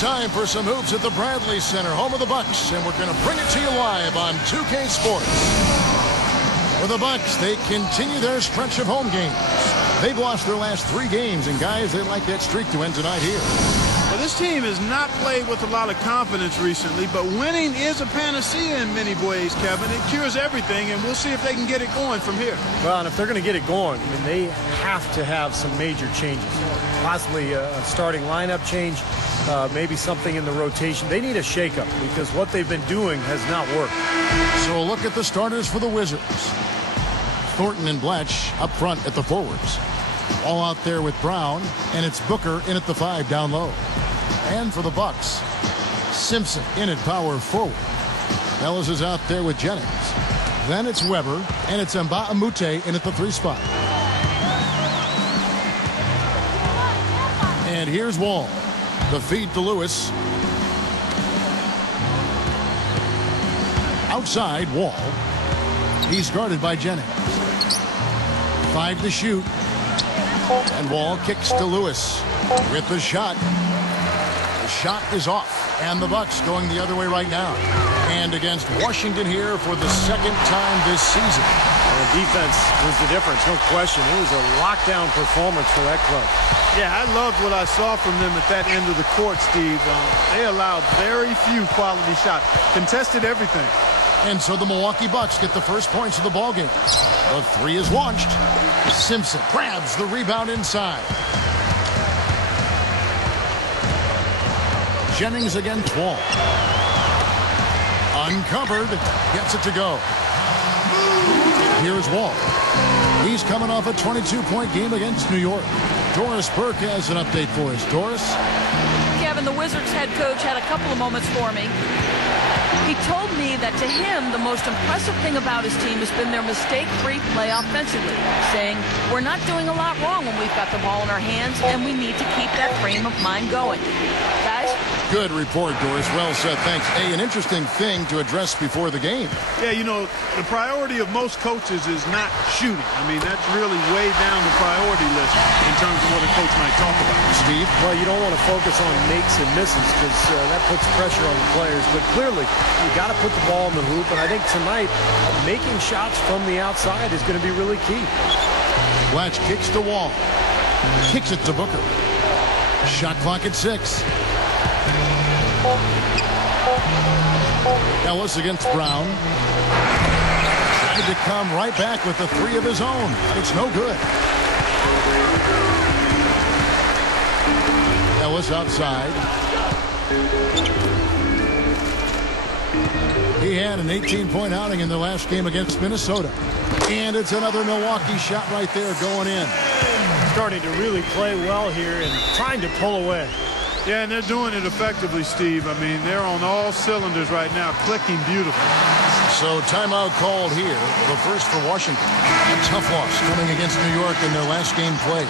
time for some hoops at the Bradley Center, home of the Bucks, and we're going to bring it to you live on 2K Sports. For the Bucks, they continue their stretch of home games. They've lost their last 3 games, and guys, they'd like that streak to end tonight here. Well, this team has not played with a lot of confidence recently, but winning is a panacea in many ways, Kevin. It cures everything, and we'll see if they can get it going from here. Well, and if they're going to get it going, I mean, they have to have some major changes. Possibly a starting lineup change, maybe something in the rotation. They need a shakeup because what they've been doing has not worked. So a look at the starters for the Wizards. Thornton and Bletch up front at the forwards. All out there with Brown, and it's Booker in at the 5 down low. And for the Bucks, Simpson in at power forward. Ellis is out there with Jennings. Then it's Weber, and it's Mbamute in at the 3 spot. And here's Wall. The feed to Lewis. Outside, Wall. He's guarded by Jennings. 5 to shoot. And Wall kicks to Lewis with the shot. The shot is off. And the Bucks going the other way right now. And against Washington here for the 2nd time this season. The defense was the difference, no question. It was a lockdown performance for that club. Yeah, I loved what I saw from them at that end of the court, Steve. They allowed very few quality shots. Contested everything. And so the Milwaukee Bucks get the first points of the ballgame. The 3 is launched. Simpson grabs the rebound inside. Jennings against Wall. Uncovered. Gets it to go. Here's Wall. He's coming off a 22-point game against New York. Doris Burke has an update for us. Doris? Kevin, the Wizards head coach had a couple of moments for me. He told me that to him, the most impressive thing about his team has been their mistake-free play offensively, saying, we're not doing a lot wrong when we've got the ball in our hands, and we need to keep that frame of mind going. Guys? Good report, Doris. Well said. Thanks. Hey, an interesting thing to address before the game. Yeah, you know, the priority of most coaches is not shooting. I mean, that's really way down the priority list in terms of what a coach might talk about. Steve? Well, you don't want to focus on makes and misses because that puts pressure on the players. But clearly, you got to put the ball in the hoop. And I think tonight, making shots from the outside is going to be really key. Blatch kicks to Wall. Kicks it to Booker. Shot clock at 6. Ellis against Brown. Tried to come right back with the 3 of his own. It's no good. Ellis outside. He had an 18-point outing in the last game against Minnesota. And it's another Milwaukee shot right there going in. Starting to really play well here and trying to pull away. Yeah, and they're doing it effectively, Steve. I mean, they're on all cylinders right now, clicking beautiful. So timeout called here, the first for Washington. A tough loss coming against New York in their last game played.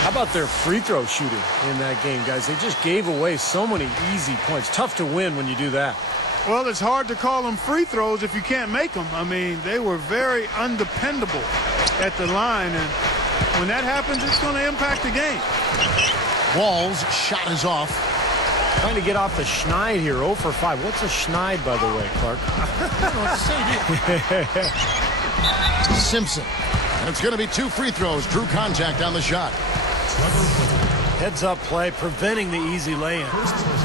How about their free throw shooting in that game, guys? They just gave away so many easy points. Tough to win when you do that. Well, it's hard to call them free throws if you can't make them. I mean, they were very undependable at the line, and when that happens, it's going to impact the game. Wall's shot is off. Trying to get off the schneid here, 0 for 5. What's a schneid, by the way, Clark? I don't know what to say. Simpson. And it's going to be 2 free throws. Drew contact on the shot. Heads-up play, preventing the easy lay-in.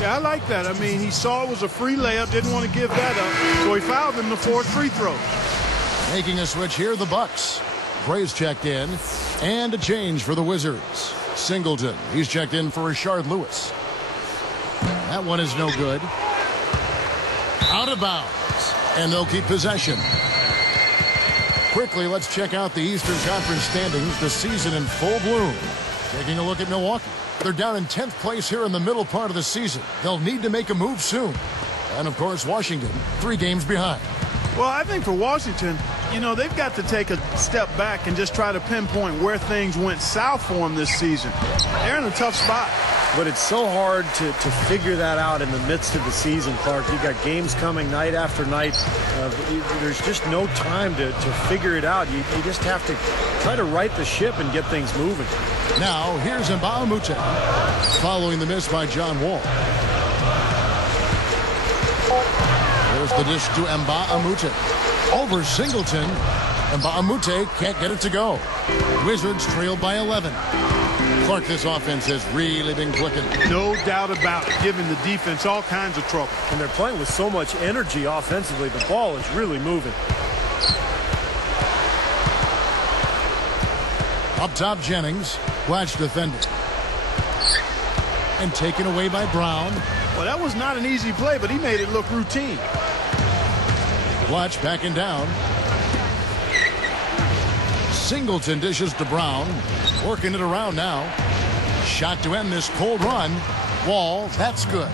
Yeah, I like that. I mean, he saw it was a free layup, didn't want to give that up, so he fouled him the 4th free throw. Making a switch here, the Bucks. Bray's checked in, and a change for the Wizards. Singleton, he's checked in for Rashard Lewis. That one is no good. Out of bounds, and they'll keep possession. Quickly, let's check out the Eastern Conference standings, the season in full bloom. Taking a look at Milwaukee. They're down in 10th place here in the middle part of the season. They'll need to make a move soon. And, of course, Washington, 3 games behind. Well, I think for Washington, you know, they've got to take a step back and just try to pinpoint where things went south for them this season. They're in a tough spot. But it's so hard to figure that out in the midst of the season, Clark. You got games coming night after night. There's just no time to figure it out. You just have to try to right the ship and get things moving. Now, here's Mbamute following the miss by John Wall. There's the dish to Amute. Over Singleton. Amute can't get it to go. Wizards trail by 11. Clark, this offense has really been clicking. No doubt about it, giving the defense all kinds of trouble. And they're playing with so much energy offensively. The ball is really moving. Up top, Jennings. Blatch defended. And taken away by Brown. Well, that was not an easy play, but he made it look routine. Blatch backing down. Singleton dishes to Brown. Working it around now. Shot to end this cold run. Wall, that's good.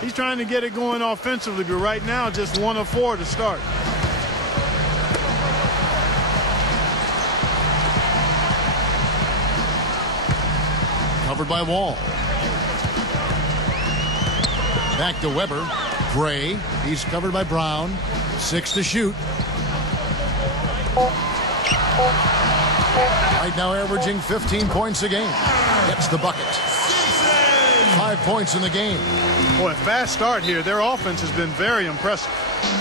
He's trying to get it going offensively, but right now just 1 of 4 to start. Covered by Wall. Back to Weber. Gray. He's covered by Brown. 6 to shoot. Right now averaging 15 points a game. Gets the bucket. 5 points in the game. Boy, fast start here. Their offense has been very impressive.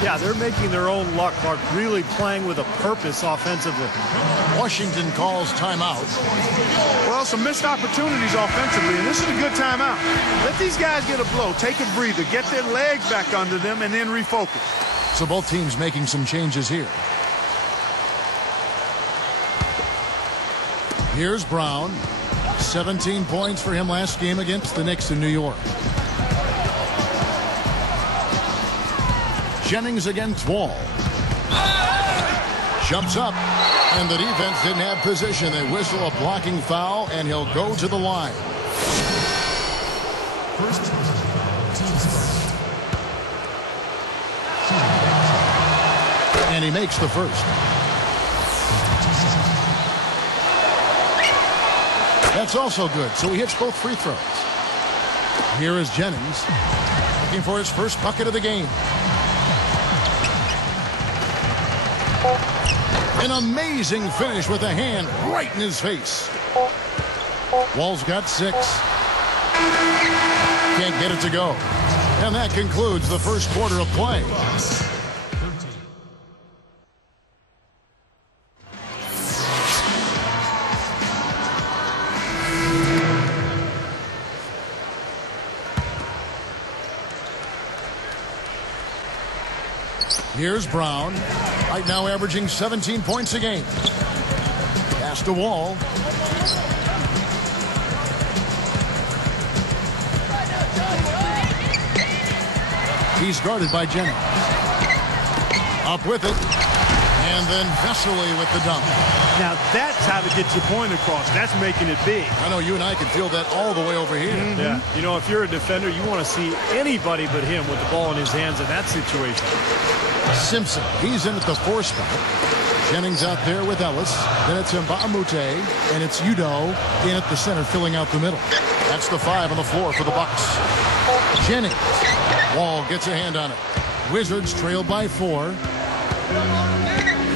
Yeah, they're making their own luck, Clark, really playing with a purpose offensively. Washington calls timeout. Well, some missed opportunities offensively, and this is a good timeout. Let these guys get a blow, take a breather, get their legs back under them, and then refocus. So both teams making some changes here. Here's Brown. 17 points for him last game against the Knicks in New York. Jennings against Wall. Jumps up, and the defense didn't have position. They whistle a blocking foul, and he'll go to the line. And he makes the first. That's also good, so he hits both free throws. Here is Jennings, looking for his first bucket of the game. An amazing finish with a hand right in his face. Wall's got 6. Can't get it to go. And that concludes the first quarter of play. Here's Brown. Right now averaging 17 points a game. Pass to Wall. He's guarded by Jennings. Up with it. And then Vesely with the dunk. Now that's how to get your point across. That's making it big. I know you and I can feel that all the way over here. Mm-hmm. Yeah, you know, if you're a defender, you want to see anybody but him with the ball in his hands in that situation. Simpson, he's in at the 4 spot. Jennings out there with Ellis. Then it's Amute, and it's Udo in at the center, filling out the middle. That's the 5 on the floor for the Bucks. Jennings. Wall gets a hand on it. Wizards trail by 4.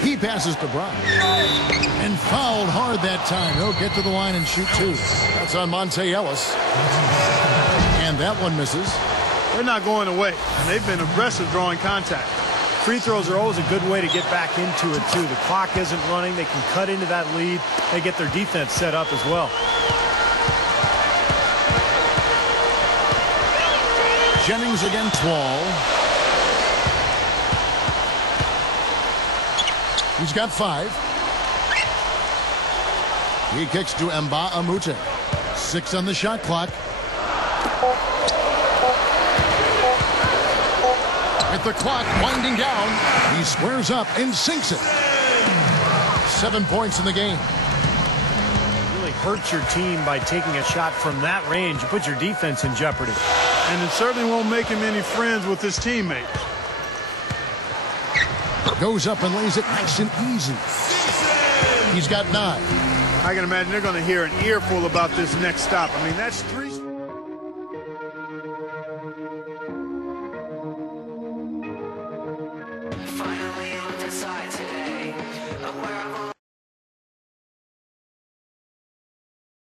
He passes to Brown. And fouled hard that time. He'll get to the line and shoot 2. That's on Monte Ellis. And that one misses. They're not going away, and they've been aggressive drawing contact. Free throws are always a good way to get back into it, too. The clock isn't running. They can cut into that lead. They get their defense set up as well. Jennings against Wall. He's got 5. He kicks to Amute. 6 on the shot clock. With the clock winding down, he squares up and sinks it. 7 points in the game. Really hurts your team by taking a shot from that range. You put your defense in jeopardy. And it certainly won't make him any friends with his teammates. Goes up and lays it nice and easy. He's got 9. I can imagine they're going to hear an earful about this next stop. I mean, that's 3.